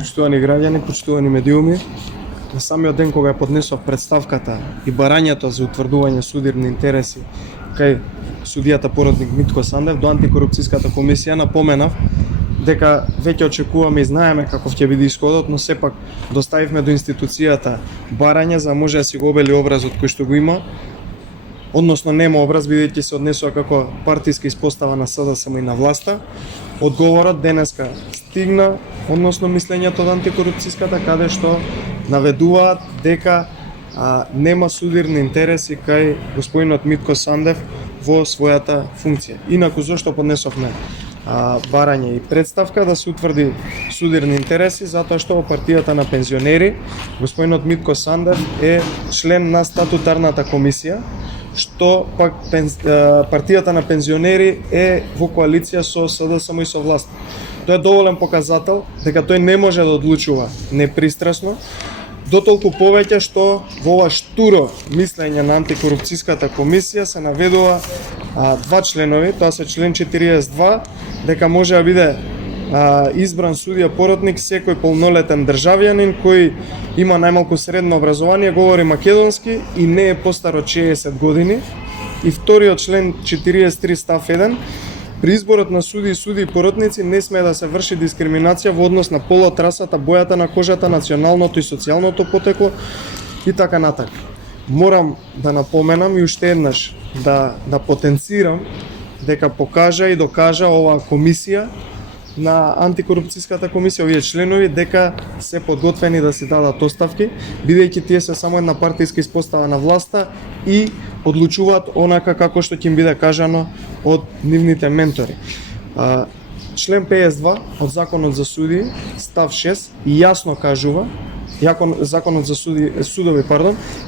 Почитувани граѓани, почитувани медиуми, на самиот ден кога ја поднесов представката и барањето за утврдување судирни интереси кај судијата поротник Митко Сандев до антикорупцијската комисија, напоменав дека веќе очекуваме и знаеме каков ќе биде исходот, но сепак доставивме до институцијата барање за може да си го обели образот кој што го има, односно нема образ бидејќи се однесува како партиска испостава на СДСМ и на власта. Одговорот денеска стигна, односно мислењето од антикорупцијската, каде што наведуваат дека нема судирни интереси кај господинот Митко Сандев во својата функција. Инаку зошто поднесовме барање и представка да се утврди судирни интереси, затоа што во партијата на пензионери господинот Митко Сандев е член на статутарната комисија, што пак партијата на пензионери е во коалиција со СДСМ и со власт. Тоа е доволен показател дека тој не може да одлучува непристрасно, дотолку повеќе што во ова штуро мислење на антикорупцијската комисија се наведува два членови, тоа се член 42, дека може да биде избран судија поротник секој полнолетен државјанин кој има најмалку средно образование, говори македонски и не е постар од 60 години. И вториот член 43 став 1, при изборот на суди и судии поротници не смее да се врши дискриминација во однос на полот, расата, бојата на кожата, националното и социјалното потекло и така натаму. Морам да напоменам и уште еднаш да потенцирам дека покажа и докажа оваа комисија на антикорупцијската комисија, овие членови, дека се подготвени да си дадат оставки, бидејќи тие се само една партиска испостава на власта и одлучуваат онака како што ќе им биде кажано од нивните ментори. Член 52 од Законот за судии, став 6, јасно кажува, Законот за судови,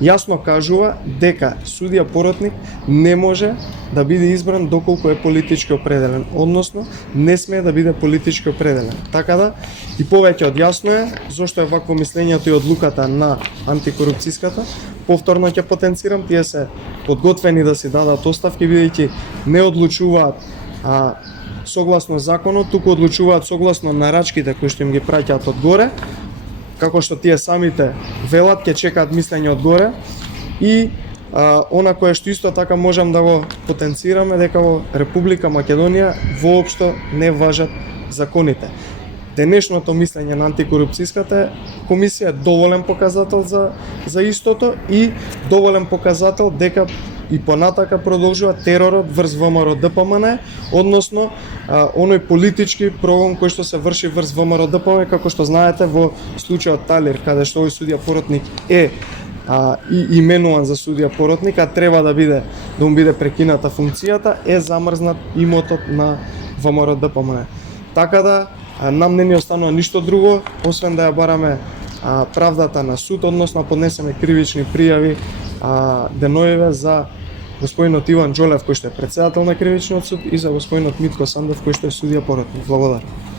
јасно кажува дека судија поротник не може да биде избран доколку е политички определен, односно не смее да биде политички определен. Така да и повеќе од јасно е зошто е вакво мислењето и одлуката на антикорупцијската. Повторно ќе потенцирам, тие се подготвени да си дадат оставки бидејќи не одлучуваат согласно законот, туку одлучуваат согласно нарачките кои што им ги праќаат од горе, како што тие самите велат, ќе чекаат мислење од горе и она кое што исто така можам да го потенцираме дека во Република Македонија воопшто не важат законите. Денешното мислење на антикорупцијската комисија е доволен показател за истото и доволен показател дека и понатака продолжува теророт врз ВМРО ДПМН, односно оној политички прогон кој што се врши врз ВМРО ДПМН, како што знаете во случајот Талир, каде што овој судија поротник е и именуван за судија поротник, а треба да му биде прекината функцијата, е замрзнат имотот на ВМРО ДПМН. Така да нам не ни останува ништо друго освен да ја бараме правдата на суд, односно поднесеме кривични пријави деноиве за господинот Иван Џолев кој што е претседател на кривичниот суд и за господинот Митко Сандев кој што е судија поротник. Благодарам.